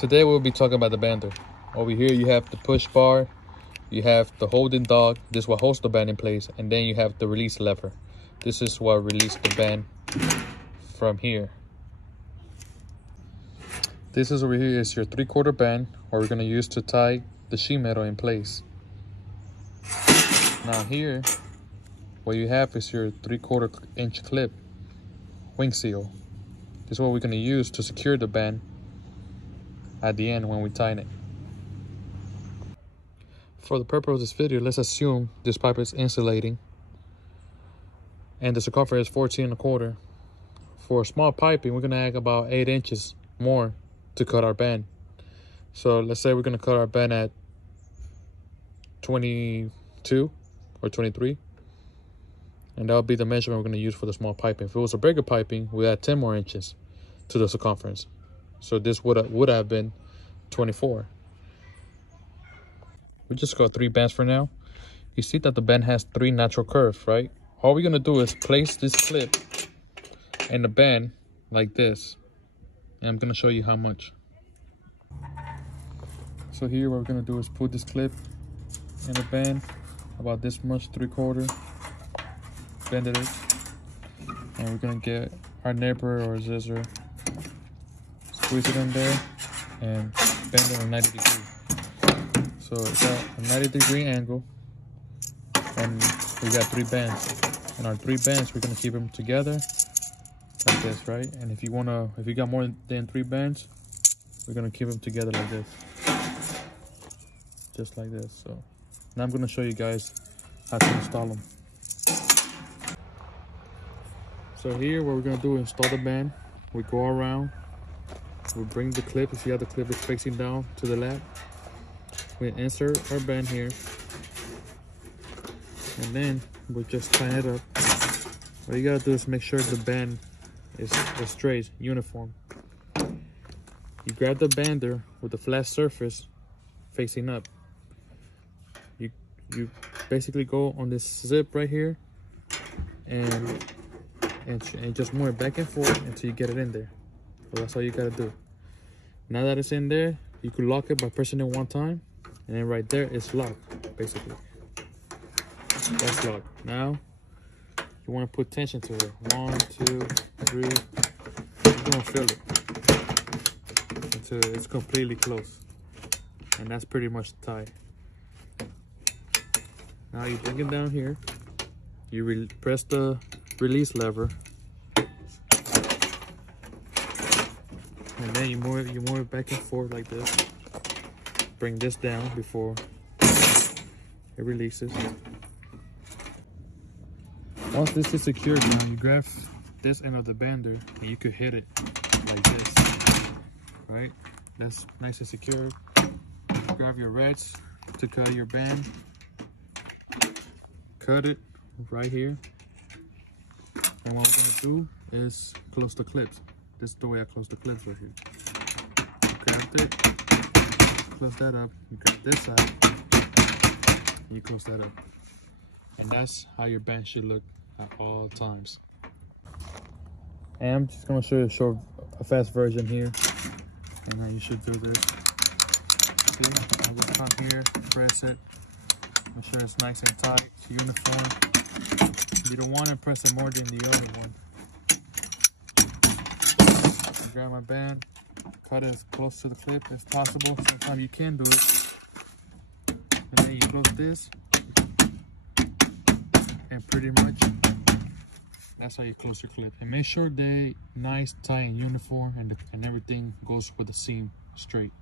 Today we'll be talking about the bander. Over here you have the push bar, you have the holding dog, this is what holds the band in place, and then you have the release lever. This is what releases the band from here. This is over here is your 3/4 band, what we're going to use to tie the sheet metal in place. Now here, what you have is your 3/4 inch clip, wing seal. This is what we're going to use to secure the band at the end when we tighten it. For the purpose of this video, let's assume this pipe is insulating and the circumference is 14 1/4. For small piping, we're going to add about 8 inches more to cut our band. So let's say we're going to cut our band at 22 or 23, and that'll be the measurement we're going to use for the small piping. If it was a bigger piping, we add 10 more inches to the circumference. So this would have been 24. We just got 3 bands for now. You see that the band has 3 natural curves, right? All we're gonna do is place this clip in the band like this. And I'm gonna show you how much. So here what we're gonna do is put this clip in the band about this much, 3/4. Bend it. And we're gonna get our nipper or scissor, squeeze it in there, and bend it at 90 degrees. So it's at a 90-degree angle, and we got 3 bands. And our 3 bands, we're gonna keep them together like this, right? And if you got more than 3 bands, we're gonna keep them together like this, just like this. So now I'm gonna show you guys how to install them. So here, what we're gonna do is install the band. We go around. We bring the clip, if you have the clip is facing down to the left. We insert our band here. And then we'll just tighten it up. What you gotta do is make sure the band is straight, uniform. You grab the bander with the flat surface facing up. You basically go on this zip right here and just move it back and forth until you get it in there. So that's all you gotta do. Now that it's in there, you can lock it by pressing it 1 time, and then right there it's locked, basically. That's locked. Now you want to put tension to it. 1, 2, 3. You're gonna feel it until it's completely close, and that's pretty much tight. Now you bring it down here. You press the release lever. And then you move it back and forth like this. Bring this down before it releases. Once this is secured now, you grab this end of the bander and you could hit it like this, right? That's nice and secure. Grab your reds to cut your band. Cut it right here. And what we're gonna do is close the clips. This is the way I close the clips right here. You grab it, close that up. You grab this side, and you close that up. And that's how your band should look at all times. And I'm just gonna show you a fast version here. And now you should do this. Okay, I'll just come here, press it. Make sure it's nice and tight, it's uniform. You don't want to press it more than the other one. Grab my band, cut it as close to the clip as possible. Sometimes you can do it. And then you close this. And pretty much, that's how you close your clip. And make sure they nice, tight, and uniform, and everything goes with the seam straight.